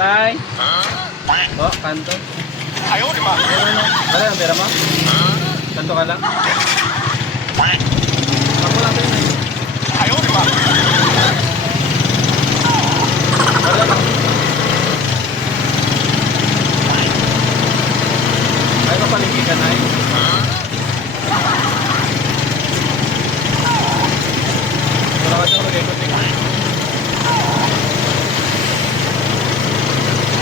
Nanay. Oh, kanto. Ayaw, di ba? Dali ang pera mo? Kanto ka lang? Ako lang din eh. Ayaw, di ba? Dali lang. Ay, mapalingki ka na eh. Wala ka siyang lagay ko tingin.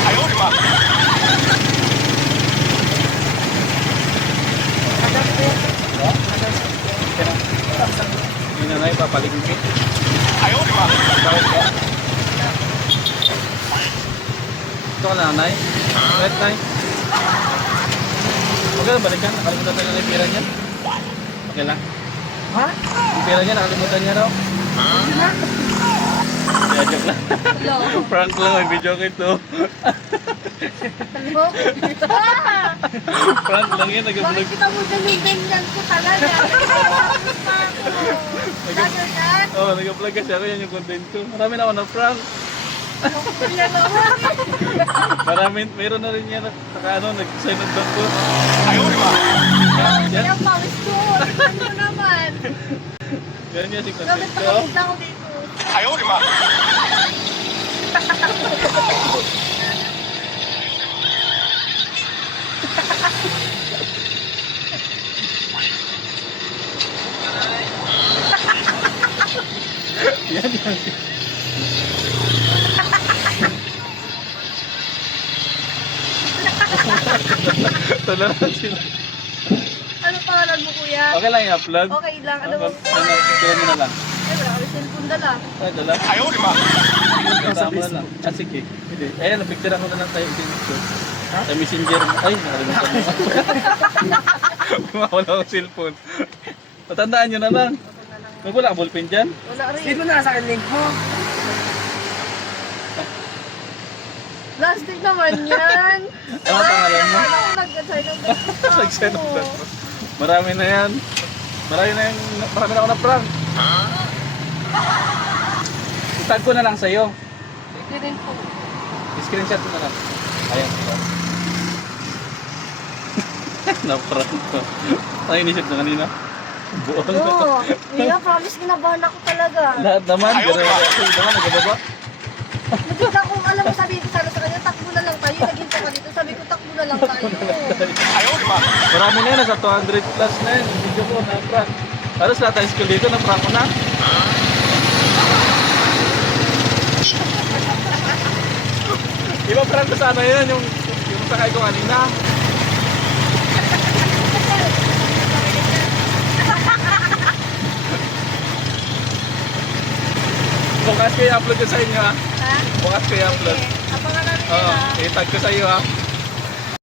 Ayaw, di ba? Hindi na na ipapaligid. Ayaw, di ba? Bakit ka? Ito ka na, Nay? Right, Nay? Okay lang, balikan. Nakalimutan tayo na yung pera niya. Okay lang. Ha? Yung pera niya, nakalimutan niya raw. Kaya joke lang. Prank lang, may video ko ito. Hello? Prank lang yun, Bakit nag-vlog. kita mo ganyan ko talaga? Vlogger ka? Oo, nag-vlog kasi ako, yan yung content ko. Marami na ako na prank. Mayroon na rin yan, saka ano, nag-sign ng doc ko. Ayaw, di ba? Yan ang pawis ko. Tignan mo naman. Ganyan yan yung Bakit content ko. nakapit ako dito? Ayaw, di ba? Yan yan. Tolerant sila. Ano pangalan mo, kuya? Okay lang i-upload. Okay lang. Ano mo? Picture mo na lang. Ay, wala kami cellphone dala. Ay, dala. Ayaw, di ba? Kasama mo na lang. Ah, sige. Hindi. Ayan, picture ako na lang tayo. Picture. Sa messenger mo. Ay, nakalimutan mo. Wala akong cellphone. Patandaan nyo na lang. May wala kang ballpen dyan? Wala rin. Sino na sa akin link mo? Plastic naman yan. Ano pangalan mo? Ano ako nag-sign ng Nag-sign of that. Marami na yan. Marami na ako na prank. Itag ko na lang sa'yo. Hindi rin po. Screenshot ko na lang. Ayan. Na-prank ko. Ano inisip na kanina? Buong ko. Oo. Kuya, promise kinabahan ako talaga. Lahat naman. Gano'n reaction naman. Nagababa. Nakita ko, alam mo, sabi ko sana sa kanya, takbo na lang tayo. Naging ka dito, sabi ko, takbo na lang tayo. Ayaw, di ba? Marami na yun. Nasa 200 plus na yun. Yung video ko na-prank. Halos lahat tayo school dito. Na-prank ko na. Iba prank ko sana yun. Yung sakay ko kanina. Bukas ko i-upload ko sa inyo ha. Ha? Bukas ko i-upload. Okay. Abangan namin Oo, nila. i-tag ko sa iyo ha.